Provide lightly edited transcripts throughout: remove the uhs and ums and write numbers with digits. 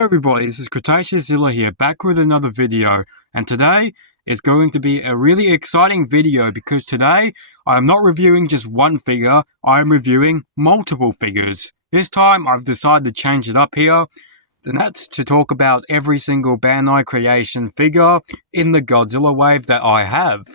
Hello everybody, this is Godzilla here, back with another video, and today is going to be a really exciting video because today I am not reviewing just one figure, I am reviewing multiple figures. This time I've decided to change it up here, and that's to talk about every single Bandai creation figure in the Godzilla wave that I have.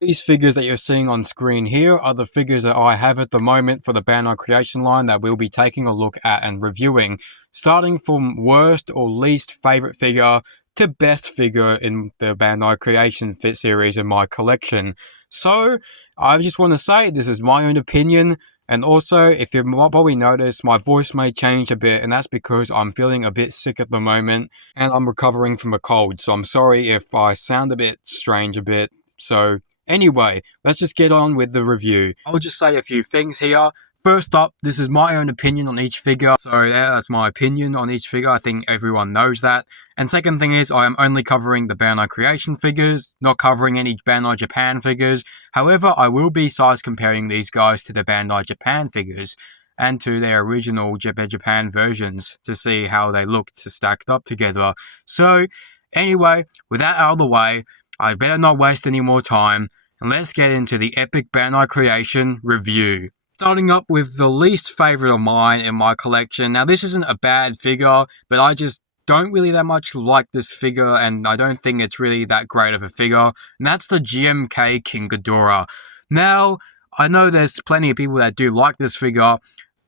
These figures that you're seeing on screen here are the figures that I have at the moment for the Bandai creation line that we'll be taking a look at and reviewing, starting from worst or least favorite figure to best figure in the Bandai creation fit series in my collection. So, I just want to say this is my own opinion, and also, if you've probably noticed, my voice may change a bit, and that's because I'm feeling a bit sick at the moment, and I'm recovering from a cold, so I'm sorry if I sound a bit strange a bit. So, anyway, let's just get on with the review. I'll just say a few things here. First up, this is my own opinion on each figure. So yeah, that's my opinion on each figure. I think everyone knows that. And second thing is, I am only covering the Bandai creation figures, not covering any Bandai Japan figures. However, I will be size comparing these guys to the Bandai Japan figures and to their original Japan versions to see how they look stacked up together. So anyway, with that out of the way, I better not waste any more time, and let's get into the epic Bandai creation review. Starting up with the least favourite of mine in my collection. Now this isn't a bad figure, but I just don't really that much like this figure, and I don't think it's really that great of a figure, and that's the GMK King Ghidorah. Now, I know there's plenty of people that do like this figure,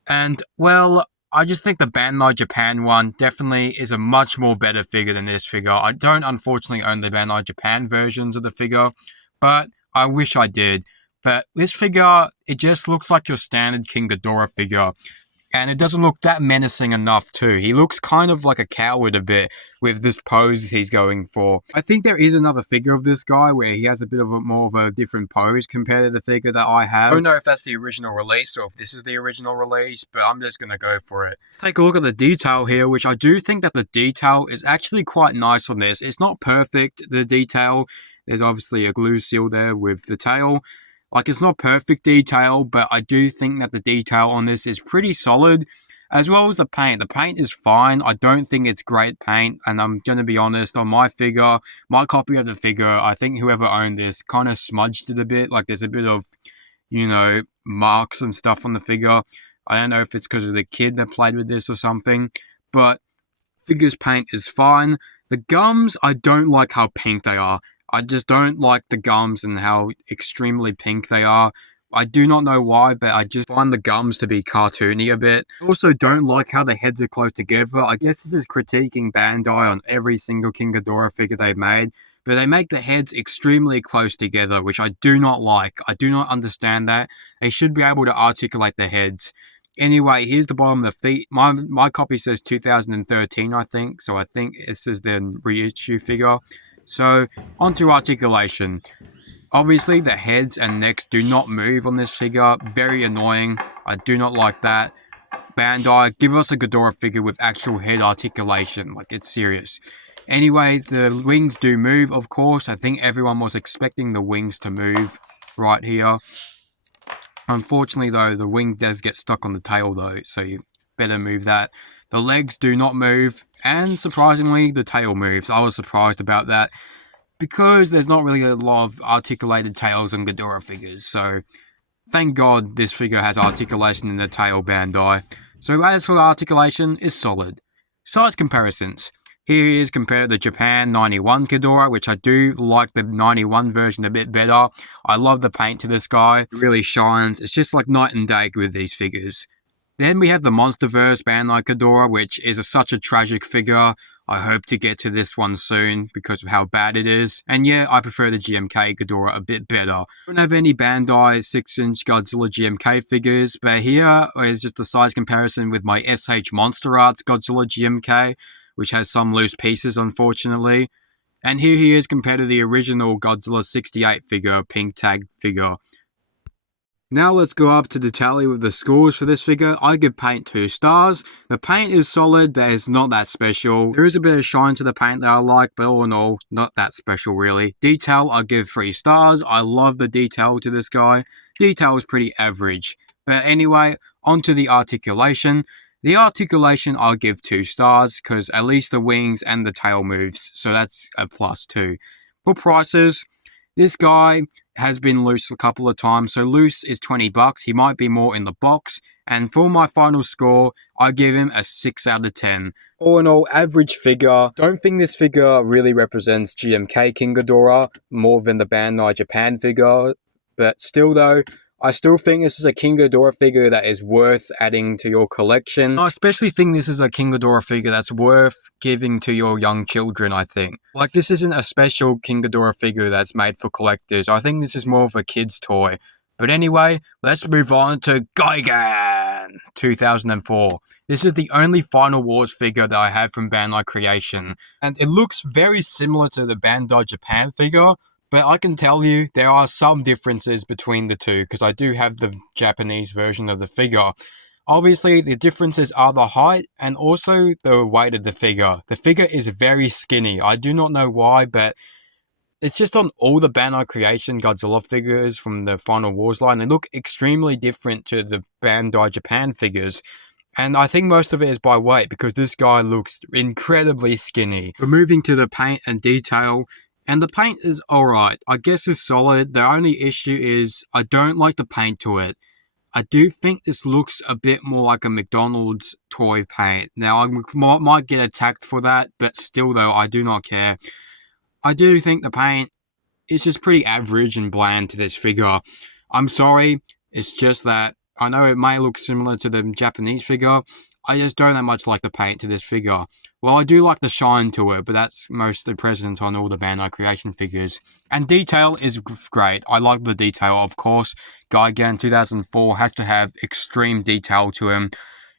and well, I just think the Bandai Japan one definitely is a much more better figure than this figure. I don't unfortunately own the Bandai Japan versions of the figure, but I wish I did. But this figure, it just looks like your standard King Ghidorah figure. And it doesn't look that menacing enough too. He looks kind of like a coward a bit with this pose he's going for. I think there is another figure of this guy where he has a bit of a more of a different pose compared to the figure that I have. I don't know if that's the original release or if this is the original release, but I'm just going to go for it. Let's take a look at the detail here, which I do think that the detail is actually quite nice on this. It's not perfect, the detail. There's obviously a glue seal there with the tail. Like, it's not perfect detail, but I do think that the detail on this is pretty solid, as well as the paint. The paint is fine. I don't think it's great paint, and I'm going to be honest, on my figure, my copy of the figure, I think whoever owned this kind of smudged it a bit. Like, there's a bit of, you know, marks and stuff on the figure. I don't know if it's because of the kid that played with this or something, but figure's paint is fine. The gums, I don't like how pink they are. I just don't like the gums and how extremely pink they are. I do not know why, but I just find the gums to be cartoony a bit. I also don't like how the heads are close together. I guess this is critiquing Bandai on every single King Ghidorah figure they've made, but they make the heads extremely close together, which I do not like. I do not understand that. They should be able to articulate the heads. Anyway, here's the bottom of the feet. My copy says 2013, I think, so I think this is the reissue figure. So, onto articulation. Obviously, the heads and necks do not move on this figure. Very annoying. I do not like that. Bandai, give us a Ghidorah figure with actual head articulation. Like, it's serious. Anyway, the wings do move, of course. I think everyone was expecting the wings to move right here. Unfortunately, though, the wing does get stuck on the tail, though, so you better move that. The legs do not move, and surprisingly, the tail moves. I was surprised about that, because there's not really a lot of articulated tails on Ghidorah figures, so thank God this figure has articulation in the tail, Bandai. So as for articulation, it's solid. Size comparisons. Here he is compared to the Japan 91 Ghidorah, which I do like the 91 version a bit better. I love the paint to this guy. It really shines. It's just like night and day with these figures. Then we have the Monsterverse Bandai Ghidorah, which is such a tragic figure. I hope to get to this one soon because of how bad it is. And yeah, I prefer the GMK Ghidorah a bit better. I don't have any Bandai 6-inch Godzilla GMK figures, but here is just a size comparison with my SH Monster Arts Godzilla GMK, which has some loose pieces, unfortunately. And here he is compared to the original Godzilla 68 figure, pink tag figure. Now let's go up to the tally with the scores for this figure. I give paint 2 stars. The paint is solid, but it's not that special. There is a bit of shine to the paint that I like, but all in all, not that special really. Detail, I give 3 stars. I love the detail to this guy. Detail is pretty average. But anyway, onto the articulation. The articulation I'll give 2 stars because at least the wings and the tail moves, so that's a plus 2. For prices, this guy has been loose a couple of times, so loose is $20. He might be more in the box. And for my final score, I give him a 6 out of 10. All in all, average figure. Don't think this figure really represents GMK King Ghidorah more than the Bandai Japan figure. But still though, I still think this is a King Ghidorah figure that is worth adding to your collection. I especially think this is a King Ghidorah figure that's worth giving to your young children, I think. Like, this isn't a special King Ghidorah figure that's made for collectors. I think this is more of a kid's toy. But anyway, let's move on to Gigan 2004. This is the only Final Wars figure that I have from Bandai Creation. And it looks very similar to the Bandai Japan figure. But I can tell you there are some differences between the two because I do have the Japanese version of the figure. Obviously, the differences are the height and also the weight of the figure. The figure is very skinny. I do not know why, but it's just on all the Bandai Creation Godzilla figures from the Final Wars line. They look extremely different to the Bandai Japan figures. And I think most of it is by weight because this guy looks incredibly skinny. We're moving to the paint and detail. And the paint is alright. I guess it's solid. The only issue is I don't like the paint to it. I do think this looks a bit more like a McDonald's toy paint. Now, I might get attacked for that, but still though, I do not care. I do think the paint is just pretty average and bland to this figure. I'm sorry, it's just that I know it may look similar to the Japanese figure. I just don't that much like the paint to this figure. Well, I do like the shine to it, but that's mostly present on all the Bandai Creation figures. And detail is great. I like the detail, of course. Gigan 2004 has to have extreme detail to him.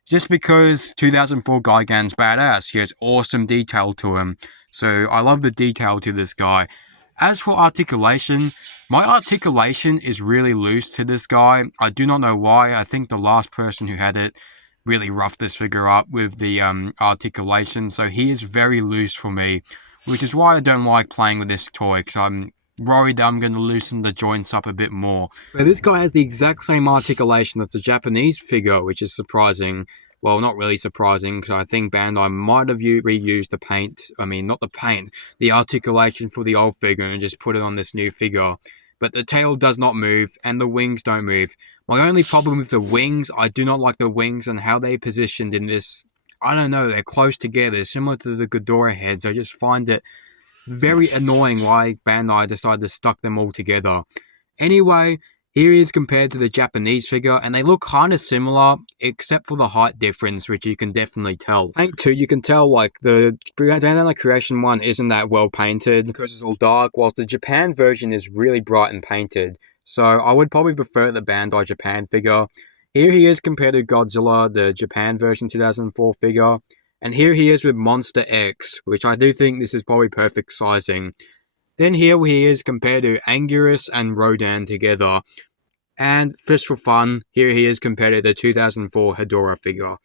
Just because 2004 Gigan's badass, he has awesome detail to him. So I love the detail to this guy. As for articulation, my articulation is really loose to this guy. I do not know why. I think the last person who had it really roughed this figure up with the articulation, so he is very loose for me, which is why I don't like playing with this toy, because I'm worried that I'm going to loosen the joints up a bit more. But this guy has the exact same articulation as the Japanese figure, which is surprising. Well, not really surprising, because I think Bandai might have reused the paint, not the paint, the articulation for the old figure and just put it on this new figure. But the tail does not move, and the wings don't move. My only problem with the wings, I do not like the wings and how they're positioned in this. I don't know, they're close together, similar to the Ghidorah heads. I just find it very annoying why Bandai decided to stuck them all together. Anyway, here he is compared to the Japanese figure, and they look kind of similar, except for the height difference, which you can definitely tell. Paint too, you can tell, like, the Bandai Creation one isn't that well painted, because it's all dark, whilst the Japan version is really bright and painted. So, I would probably prefer the Bandai Japan figure. Here he is compared to Godzilla, the Japan version 2004 figure. And here he is with Monster X, which I do think this is probably perfect sizing. Then here he is compared to Anguirus and Rodan together. And just for fun, here he is compared to the 2004 Hedorah figure.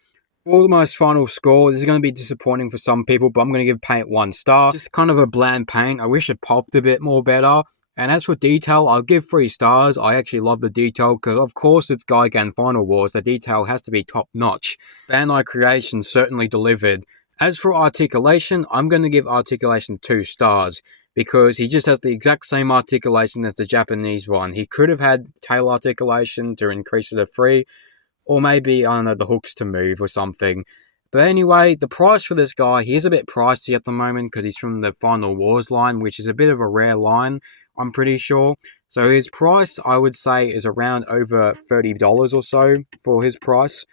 For my final score, this is going to be disappointing for some people, but I'm going to give paint 1 star. Just kind of a bland paint. I wish it popped a bit more better. And as for detail, I'll give 3 stars. I actually love the detail because, of course, it's Gigan Final Wars. The detail has to be top notch. Bandai Creation certainly delivered. As for articulation, I'm going to give articulation 2 stars. Because he just has the exact same articulation as the Japanese one. He could have had tail articulation to increase it to 3. Or maybe, I don't know, the hooks to move or something. But anyway, the price for this guy, he is a bit pricey at the moment because he's from the Final Wars line, which is a bit of a rare line, I'm pretty sure. So his price, I would say, is around over $30 or so for his price.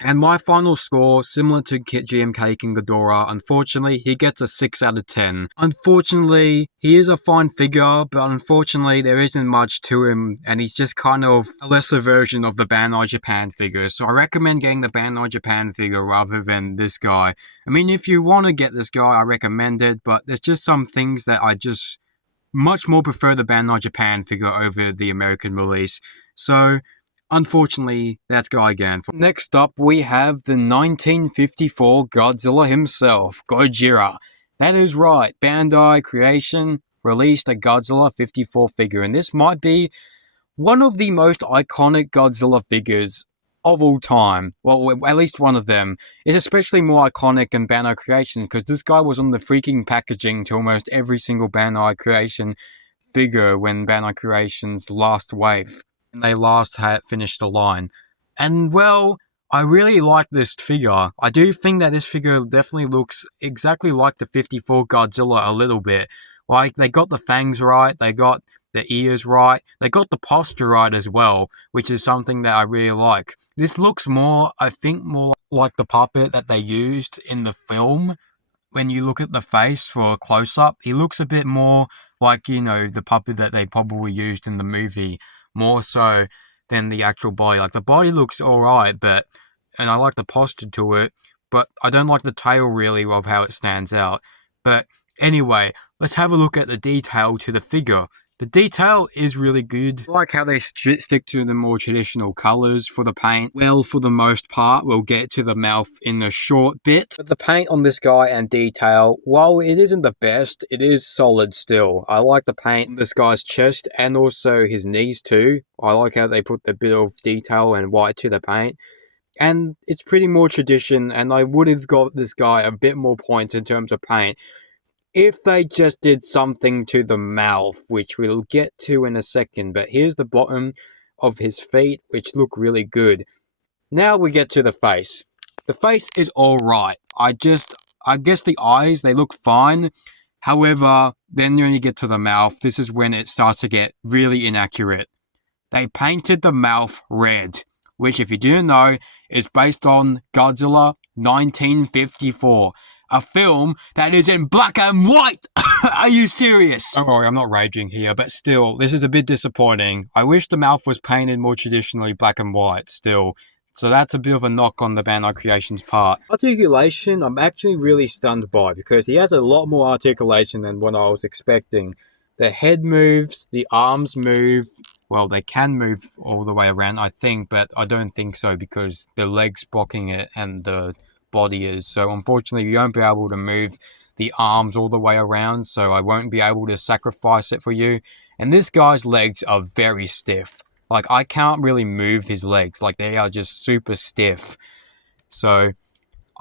And my final score, similar to GMK King Ghidorah, unfortunately, he gets a 6 out of 10. Unfortunately, he is a fine figure, but unfortunately, there isn't much to him, and he's just kind of a lesser version of the Bandai Japan figure. So I recommend getting the Bandai Japan figure rather than this guy. I mean, if you want to get this guy, I recommend it, but there's just some things that I just much more prefer the Bandai Japan figure over the American release. So unfortunately, that's Gigan. Next up, we have the 1954 Godzilla himself, Gojira. That is right, Bandai Creation released a Godzilla 54 figure, and this might be one of the most iconic Godzilla figures of all time. Well, at least one of them. Is especially more iconic than Bandai Creation because this guy was on the freaking packaging to almost every single Bandai Creation figure when Bandai Creation's last wave. And they last had finished the line. And well, I really like this figure. I do think that this figure definitely looks exactly like the 54 Godzilla a little bit. Like, they got the fangs right, they got the ears right, they got the posture right as well, which is something that I really like. This looks more, I think, more like the puppet that they used in the film. When you look at the face for a close-up, he looks a bit more like, the puppet that they probably used in the movie, more so than the actual body. Like, the body looks alright, and I like the posture to it, but I don't like the tail really of how it stands out. But anyway, let's have a look at the detail to the figure. The detail is really good. I like how they stick to the more traditional colours for the paint. Well, for the most part, we'll get to the mouth in a short bit. But the paint on this guy and detail, while it isn't the best, it is solid still. I like the paint on this guy's chest and also his knees too. I like how they put the bit of detail and white to the paint. And it's pretty more tradition, and I would have got this guy a bit more points in terms of paint if they just did something to the mouth, which we'll get to in a second. But here's the bottom of his feet, which look really good. Now we get to the face. The face is alright. I guess the eyes, they look fine. However, then when you get to the mouth, this is when it starts to get really inaccurate. They painted the mouth red, which, if you didn't know, is based on Godzilla 1954. A film that is in black and white! Are you serious? Don't worry, I'm not raging here, but still, this is a bit disappointing. I wish the mouth was painted more traditionally black and white, still. So that's a bit of a knock on the Bandai Creations part. Articulation, I'm actually really stunned by, because he has a lot more articulation than what I was expecting. The head moves, the arms move. Well, they can move all the way around, I think, but I don't think so because the legs blocking it and the body is. So unfortunately, you won't be able to move the arms all the way around, so I won't be able to sacrifice it for you. And this guy's legs are very stiff. Like, I can't really move his legs. Like, they are just super stiff. So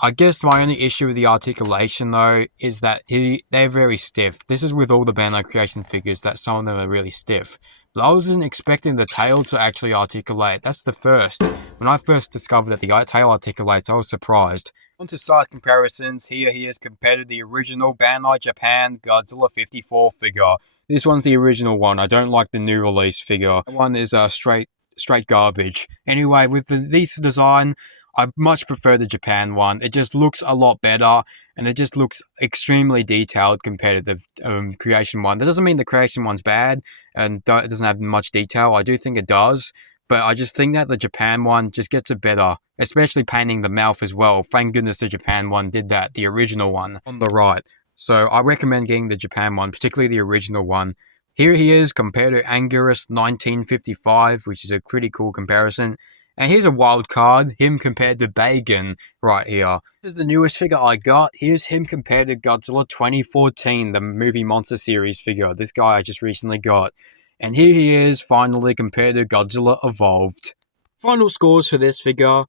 I guess my only issue with the articulation, though, is that they're very stiff. This is with all the Bandai Creation figures, that some of them are really stiff. But I wasn't expecting the tail to actually articulate. That's the first. When I first discovered that the tail articulates, I was surprised. On to size comparisons. Here he is compared to the original Bandai Japan Godzilla 54 figure. This one's the original one. I don't like the new release figure. That one is straight garbage. Anyway, with this design, I much prefer the Japan one. It just looks a lot better, and it just looks extremely detailed compared to the Creation one. That doesn't mean the Creation one's bad, and it doesn't have much detail. I do think it does, but I just think that the Japan one just gets it better, especially painting the mouth as well. Thank goodness the Japan one did that, the original one on the right. So I recommend getting the Japan one, particularly the original one. Here he is compared to Anguirus 1955, which is a pretty cool comparison. And here's a wild card, him compared to Bagan right here. This is the newest figure I got. Here's him compared to Godzilla 2014, the movie Monster Series figure. This guy I just recently got. And here he is, finally compared to Godzilla Evolved. Final scores for this figure.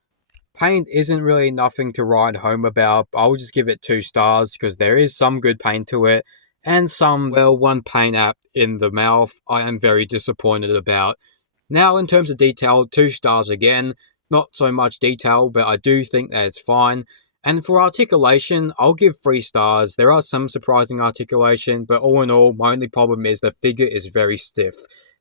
Paint isn't really nothing to write home about. I'll just give it 2 stars because there is some good paint to it. And some, well, one paint app in the mouth I am very disappointed about. Now, in terms of detail, 2 stars again. Not so much detail, but I do think that it's fine. And for articulation, I'll give 3 stars. There are some surprising articulation, but all in all, my only problem is the figure is very stiff.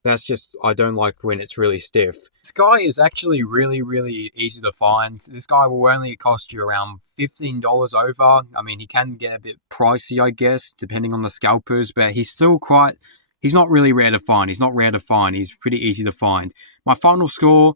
That's just, I don't like when it's really stiff. This guy is actually really, really easy to find. This guy will only cost you around $15 over. I mean, he can get a bit pricey, I guess, depending on the scalpers, but he's still quite... He's not really rare to find. He's not rare to find. He's pretty easy to find. My final score,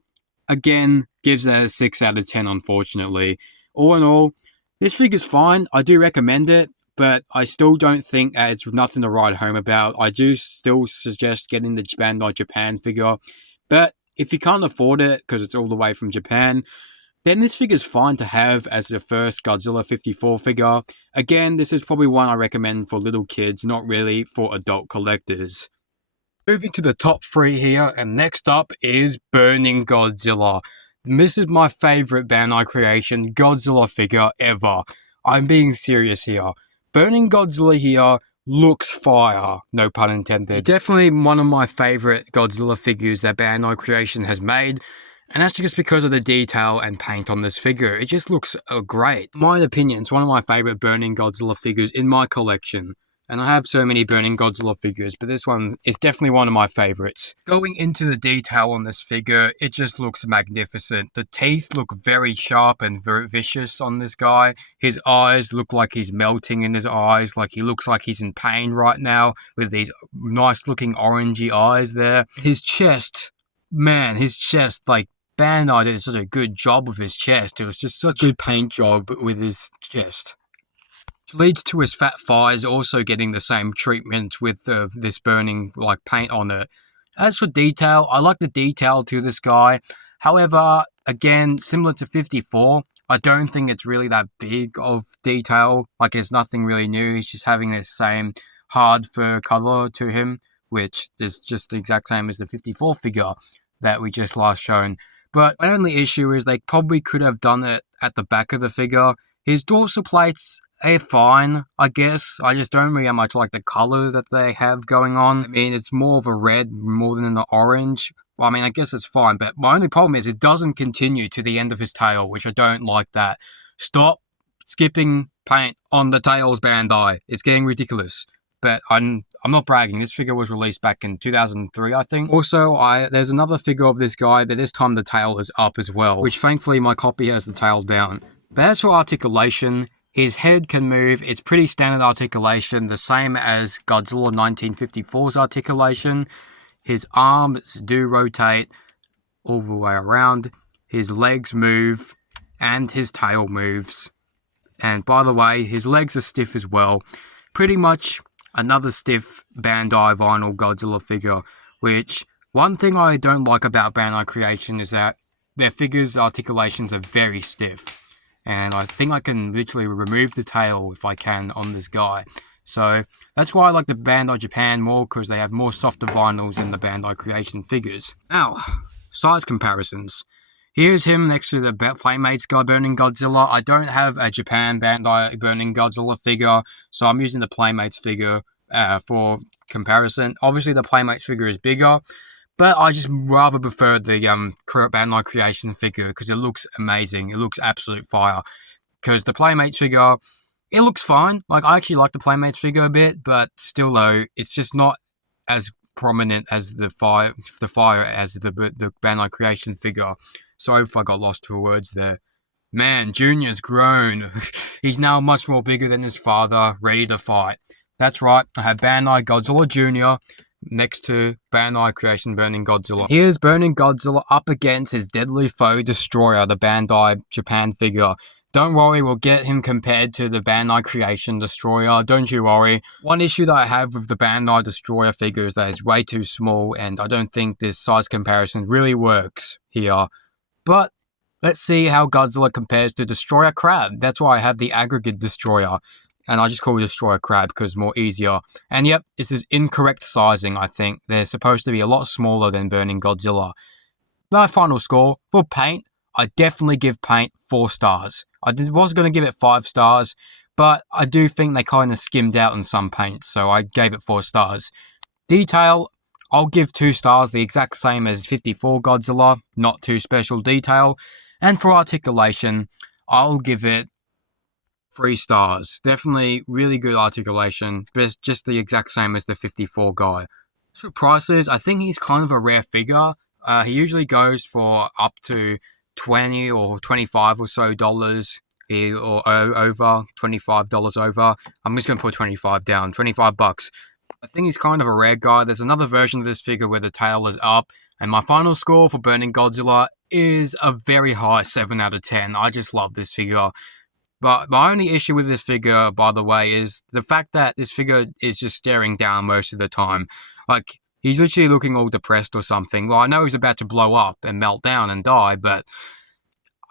again, gives it a 6 out of 10, unfortunately. All in all, this figure's fine. I do recommend it, but I still don't think that it's nothing to write home about. I do still suggest getting the Bandai Japan figure, but if you can't afford it, because it's all the way from Japan, then this figure's fine to have as the first Godzilla 54 figure. Again, this is probably one I recommend for little kids, not really for adult collectors. Moving to the top 3 here, and next up is Burning Godzilla. This is my favorite Bandai creation Godzilla figure ever. I'm being serious here. Burning Godzilla here looks fire, no pun intended. It's definitely one of my favorite Godzilla figures that Bandai Creation has made, and that's just because of the detail and paint on this figure. It just looks great. In my opinion, it's one of my favorite Burning Godzilla figures in my collection. And I have so many Burning Godzilla figures, but this one is definitely one of my favorites. Going into the detail on this figure, it just looks magnificent. The teeth look very sharp and very vicious on this guy. His eyes look like he's melting in his eyes, like he looks like he's in pain right now, with these nice looking orangey eyes there. His chest, man, like Bandai did such a good job with his chest. It was just such a good paint job with his chest. Leads to his fat thighs also getting the same treatment with this burning like paint on it. As for detail, I like the detail to this guy. However, again, similar to 54, I don't think it's really that big of detail. Like, it's nothing really new. He's just having this same hard fur color to him, which is just the exact same as the 54 figure that we just last shown. But my only issue is they probably could have done it at the back of the figure. His dorsal plates are fine, I guess. I just don't really much like the color that they have going on. I mean, it's more of a red more than an orange. Well, I mean, I guess it's fine, but my only problem is it doesn't continue to the end of his tail, which I don't like that. Stop skipping paint on the tails, Bandai. It's getting ridiculous. But I'm not bragging. This figure was released back in 2003, I think. Also, there's another figure of this guy, but this time the tail is up as well, which thankfully my copy has the tail down. But as for articulation, his head can move. It's pretty standard articulation, the same as Godzilla 1954's articulation. His arms do rotate all the way around. His legs move, and his tail moves. And by the way, his legs are stiff as well. Pretty much another stiff Bandai vinyl Godzilla figure, which one thing I don't like about Bandai Creation is that their figures' articulations are very stiff. And I think I can literally remove the tail if I can on this guy. So that's why I like the Bandai Japan more, because they have more softer vinyls in the Bandai Creation figures. Now, size comparisons. Here's him next to the Playmates guy Burning Godzilla. I don't have a Japan Bandai Burning Godzilla figure, so I'm using the Playmates figure for comparison. Obviously, the Playmates figure is bigger, but I just rather prefer the Bandai Creation figure because it looks amazing. It looks absolute fire. Because the Playmates figure, it looks fine. Like, I actually like the Playmates figure a bit, but still though, it's just not as prominent as the fire as the Bandai Creation figure. Sorry if I got lost for words there. Man, Junior's grown. He's now much more bigger than his father, ready to fight. That's right, I have Bandai Godzilla Jr. next to Bandai Creation Burning Godzilla. Here's Burning Godzilla up against his deadly foe Destroyer, the Bandai Japan figure. Don't worry, we'll get him compared to the Bandai Creation Destroyer, don't you worry. One issue that I have with the Bandai Destroyer figure is that it's way too small, and I don't think this size comparison really works here. But let's see how Godzilla compares to Destroyer Crab. That's why I have the Aggregate Destroyer. And I just call it Destroyer Crab because it's more easier. And yep, this is incorrect sizing, I think. They're supposed to be a lot smaller than Burning Godzilla. My final score, for paint, I definitely give paint 4 stars. I was going to give it 5 stars, but I do think they kind of skimmed out on some paint, so I gave it 4 stars. Detail, I'll give 2 stars, the exact same as 54 Godzilla, not too special detail. And for articulation, I'll give it 3 stars. Definitely really good articulation, but just the exact same as the 54 guy. As for prices, I think he's kind of a rare figure. He usually goes for up to $20 or $25 or so dollars, or over $25 over. I'm just going to put 25 down, 25 bucks. I think he's kind of a rare guy. There's another version of this figure where the tail is up, and my final score for Burning Godzilla is a very high 7 out of 10. I just love this figure. But my only issue with this figure, by the way, is the fact that this figure is just staring down most of the time. Like, he's literally looking all depressed or something. Well, I know he's about to blow up and melt down and die, but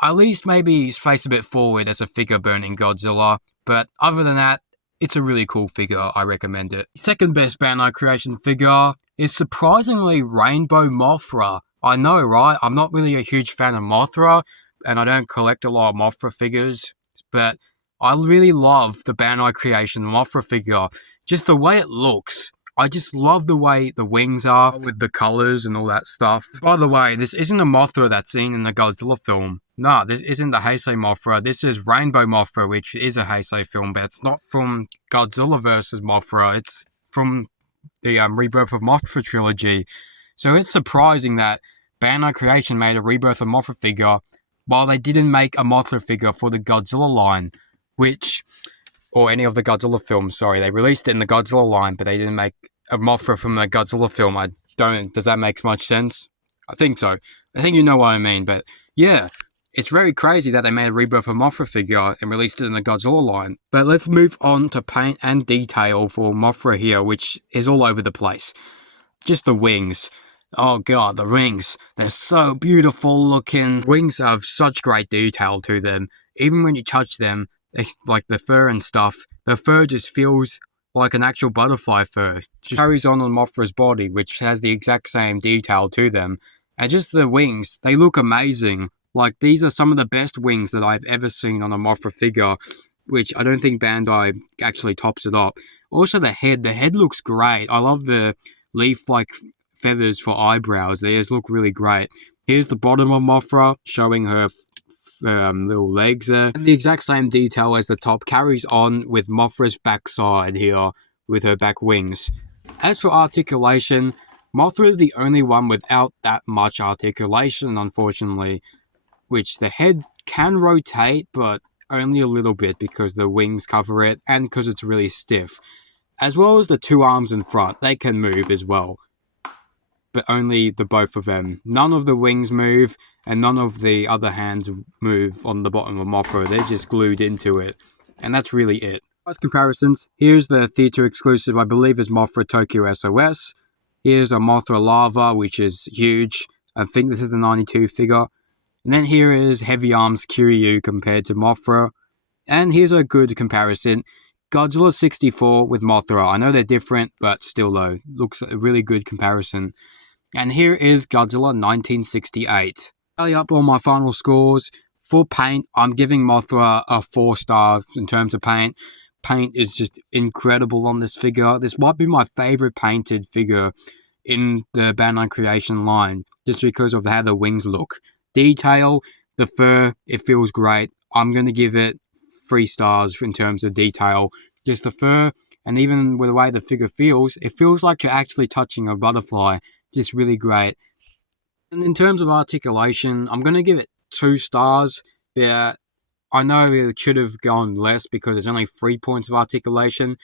at least maybe his face a bit forward as a figure Burning Godzilla. But other than that, it's a really cool figure. I recommend it. Second best Bandai Creation figure is surprisingly Rainbow Mothra. I know, right? I'm not really a huge fan of Mothra, and I don't collect a lot of Mothra figures, but I really love the Bandai creation Mothra figure. Just the way it looks. I just love the way the wings are with the colors and all that stuff. By the way, this isn't a Mothra that's seen in the Godzilla film. No, this isn't the Heisei Mothra. This is Rainbow Mothra, which is a Heisei film, but it's not from Godzilla vs. Mothra. It's from the Rebirth of Mothra trilogy. So it's surprising that Bandai Creation made a Rebirth of Mothra figure while they didn't make a Mothra figure for the Godzilla line, or any of the Godzilla films, sorry. They released it in the Godzilla line, but they didn't make a Mothra from the Godzilla film. Does that make much sense? I think so. I think you know what I mean, but yeah. It's very crazy that they made a Rebirth of Mothra figure and released it in the Godzilla line. But let's move on to paint and detail for Mothra here, which is all over the place. Just the wings. Oh god, the wings. They're so beautiful looking. Wings have such great detail to them. Even when you touch them, like the fur and stuff, the fur just feels like an actual butterfly fur. It just carries on Mothra's body, which has the exact same detail to them. And just the wings, they look amazing. Like, these are some of the best wings that I've ever seen on a Mothra figure, which I don't think Bandai actually tops it up. Also, the head looks great. I love the leaf-like feathers for eyebrows. They just look really great. Here's the bottom of Mothra, showing her little legs there. And the exact same detail as the top carries on with Mothra's backside here, with her back wings. As for articulation, Mothra is the only one without that much articulation, unfortunately. Which the head can rotate, but only a little bit because the wings cover it and because it's really stiff. As well as the two arms in front, they can move as well. But only the both of them. None of the wings move, and none of the other hands move on the bottom of Mothra. They're just glued into it. And that's really it. As comparisons, here's the theater exclusive, I believe is Mothra Tokyo SOS. Here's a Mothra Lava, which is huge. I think this is the 92 figure. And then here is Heavy Arms Kiryu compared to Mothra. And here's a good comparison. Godzilla 64 with Mothra. I know they're different, but still though, looks a really good comparison. And here is Godzilla 1968. Tally up all my final scores. For paint, I'm giving Mothra a 4 stars in terms of paint. Paint is just incredible on this figure. This might be my favorite painted figure in the Bandai Creation line, just because of how the wings look. Detail, the fur, it feels great. I'm going to give it 3 stars in terms of detail. Just the fur, and even with the way the figure feels, it feels like you're actually touching a butterfly. Just really great. And in terms of articulation, I'm going to give it 2 stars. Yeah, I know it should have gone less because there's only 3 points of articulation,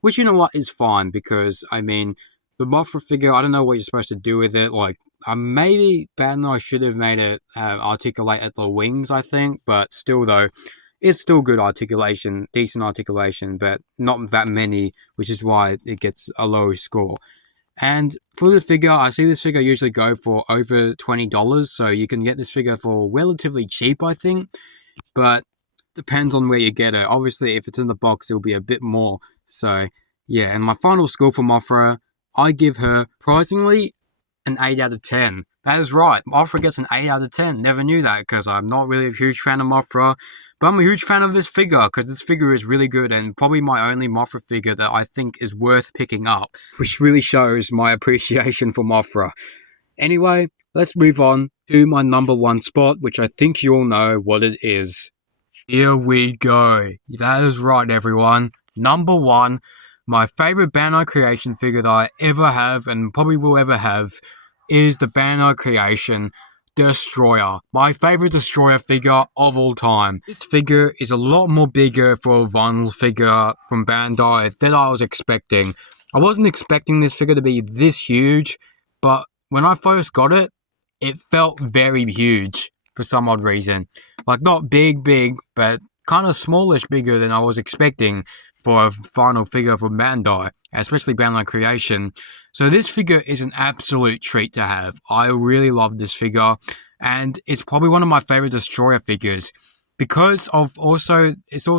which, you know what, is fine because, I mean, the Mothra figure, I don't know what you're supposed to do with it. Like, maybe Bandai should have made it articulate at the wings, I think. But still, though, it's still good articulation, decent articulation, but not that many, which is why it gets a low score. And for the figure, I see this figure usually go for over $20, so you can get this figure for relatively cheap, I think. But depends on where you get it. Obviously, if it's in the box, it'll be a bit more. So, yeah, and my final score for Mothra, I give her, surprisingly, an 8 out of 10. That is right. Mothra gets an 8 out of 10. Never knew that because I'm not really a huge fan of Mothra. But I'm a huge fan of this figure because this figure is really good and probably my only Mothra figure that I think is worth picking up, which really shows my appreciation for Mothra. Anyway, let's move on to my number 1 spot, which I think you all know what it is. Here we go. That is right, everyone. Number 1. My favorite Bandai Creation figure that I ever have and probably will ever have is the Bandai Creation Destroyer. My favorite Destroyer figure of all time. This figure is a lot more bigger for a vinyl figure from Bandai than I was expecting. I wasn't expecting this figure to be this huge, but when I first got it, it felt very huge for some odd reason. Like, not big, but kind of smallish bigger than I was expecting for a final figure from Bandai, especially Bandai Creation. So this figure is an absolute treat to have. I really love this figure, and it's probably one of my favorite Destroyer figures it's also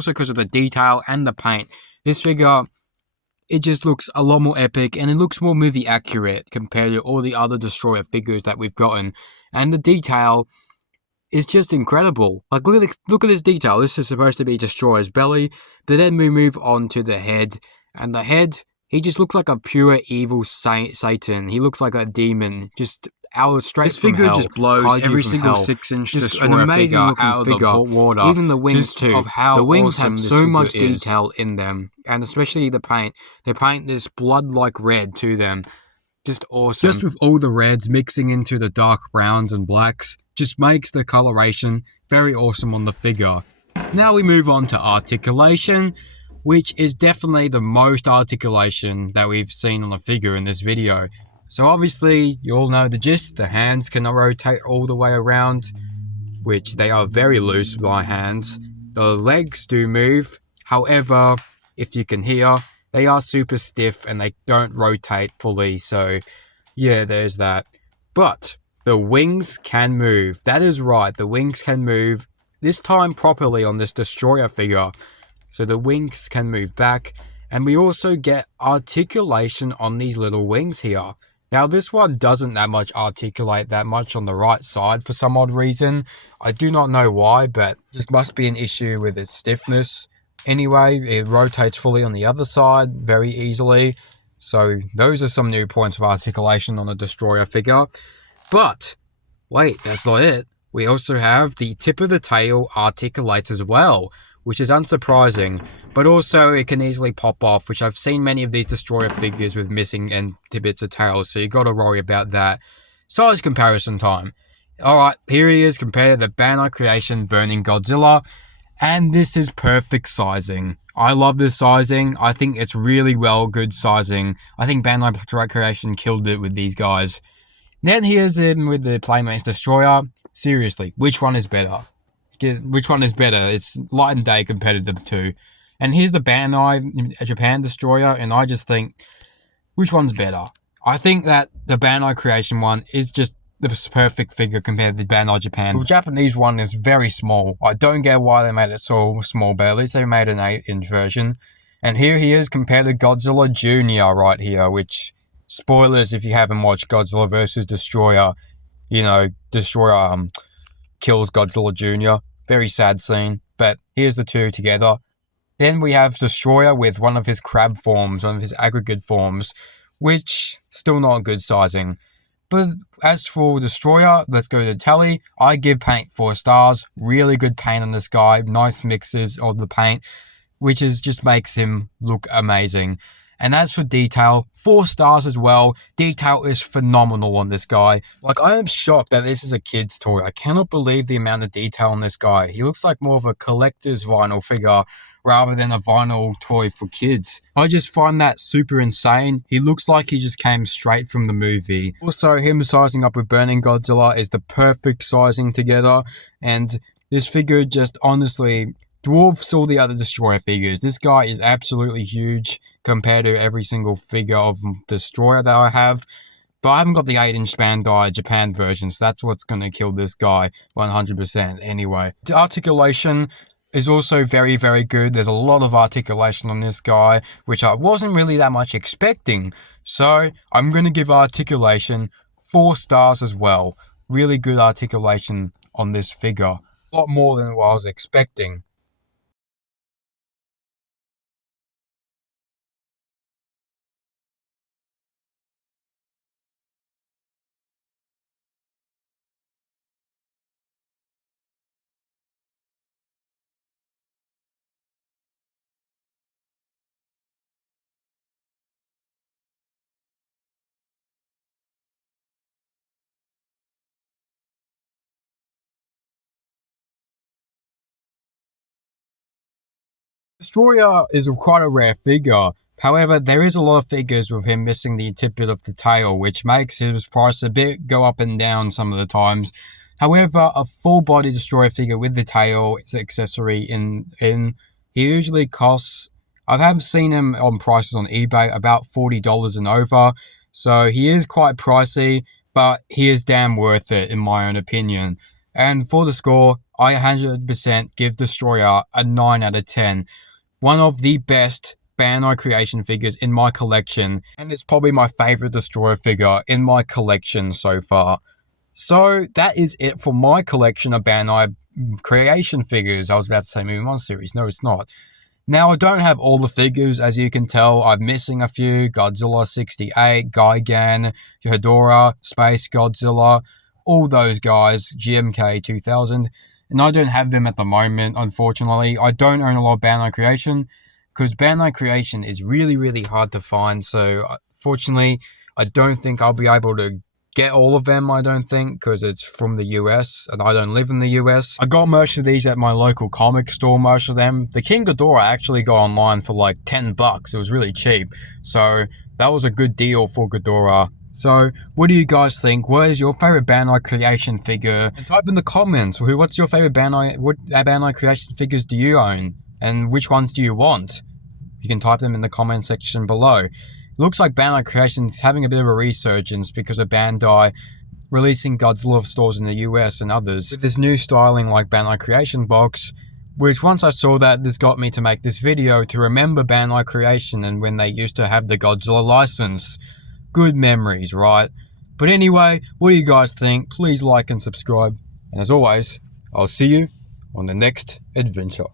because of the detail and the paint. This figure it just looks a lot more epic and it looks more movie accurate compared to all the other Destroyer figures that we've gotten. And the detail is just incredible. Like, look at this detail. This is supposed to be Destroyer's belly, but then we move on to the head, and the head, he just looks like a pure evil Satan. He looks like a demon, just out straight this from figure hell. just blows Kaiju every from single hell. 6-inch Just Destroyer an amazing figure looking out of figure. the water. Even the wings just too. of how the wings awesome have this so much figure is. detail in them, and especially the paint. They paint this blood-like red to them. Just awesome. Just with all the reds mixing into the dark browns and blacks, just makes the coloration very awesome on the figure. Now we move on to articulation, which is definitely the most articulation that we've seen on a figure in this video. So obviously, you all know the gist. The hands cannot rotate all the way around, which they are very loose with my hands. The legs do move. However, if you can hear, they are super stiff and they don't rotate fully. So yeah, there's that. But the wings can move. That is right, the wings can move. This time properly on this Destroyer figure. So the wings can move back. And we also get articulation on these little wings here. Now this one doesn't that much articulate that much on the right side for some odd reason. I do not know why, but this must be an issue with its stiffness. Anyway, it rotates fully on the other side very easily. So those are some new points of articulation on the Destroyer figure. But wait, that's not it. We also have the tip of the tail articulates as well, which is unsurprising, but also it can easily pop off, which I've seen many of these Destroyer figures with missing end bits of tails, so you gotta worry about that. Size comparison time. Alright, here he is compared to the Bandai Creation Burning Godzilla, and this is perfect sizing. I love this sizing. I think it's really good sizing. I think Bandai Creation killed it with these guys. Then here's him with the Playmates Destroyer. Seriously, which one is better? Which one is better? It's light and day compared to the two. And here's the Bandai Japan Destroyer, and I just think, which one's better? I think that the Bandai Creation one is just the perfect figure compared to the Bandai Japan. The Japanese one is very small. I don't get why they made it so small, but at least they made an 8-inch version. And here he is compared to Godzilla Jr. right here, which, spoilers if you haven't watched Godzilla vs. Destroyer, you know, Destroyer kills Godzilla Jr. Very sad scene, but here's the two together. Then we have Destroyer with one of his crab forms, one of his aggregate forms, which still not good sizing. But as for Destroyer, let's go to tally. I give paint 4 stars. Really good paint on this guy. Nice mixes of the paint, which just makes him look amazing. And as for detail, 4 stars as well. Detail is phenomenal on this guy. Like, I am shocked that this is a kid's toy. I cannot believe the amount of detail on this guy. He looks like more of a collector's vinyl figure rather than a vinyl toy for kids. I just find that super insane. He looks like he just came straight from the movie. Also, him sizing up with Burning Godzilla is the perfect sizing together. And this figure just honestly dwarfs all the other Destroyer figures. This guy is absolutely huge compared to every single figure of Destroyer that I have. But I haven't got the 8-inch Bandai Japan version, so that's what's going to kill this guy 100% anyway. The articulation is also very good. There's a lot of articulation on this guy, which I wasn't really that much expecting. So I'm going to give articulation 4 stars as well. Really good articulation on this figure. A lot more than what I was expecting. Destroyer is quite a rare figure. However, there is a lot of figures with him missing the tip bit of the tail, which makes his price a bit go up and down some of the times. However, a full body Destroyer figure with the tail accessory in he usually costs, I have seen him on prices on eBay, about $40 and over. So he is quite pricey, but he is damn worth it in my own opinion. And for the score, I 100% give Destroyer a 9 out of 10. One of the best Bandai Creation figures in my collection, and it's probably my favorite Destroyer figure in my collection so far. So that is it for my collection of Bandai Creation figures. I was about to say Movie Monster series. No, it's not. Now, I don't have all the figures, as you can tell. I'm missing a few. Godzilla 68, Gigan, Hedorah, Space Godzilla, all those guys, GMK 2000. And I don't have them at the moment, unfortunately. I don't own a lot of Bandai Creation, because Bandai Creation is really, really hard to find. So, fortunately, I don't think I'll be able to get all of them, I don't think, because it's from the US, and I don't live in the US. I got most of these at my local comic store, most of them. The King Ghidorah I actually got online for like $10. It was really cheap. So, that was a good deal for Ghidorah. So, what do you guys think? What is your favorite Bandai Creation figure? And type in the comments, what's your favorite what Bandai Creation figures do you own? And which ones do you want? You can type them in the comment section below. It looks like Bandai Creation is having a bit of a resurgence because of Bandai releasing Godzilla stores in the US and others with this new styling like Bandai Creation box, which once I saw that, this got me to make this video to remember Bandai Creation and when they used to have the Godzilla license. Good memories, right? But anyway, what do you guys think? Please like and subscribe. And as always, I'll see you on the next adventure.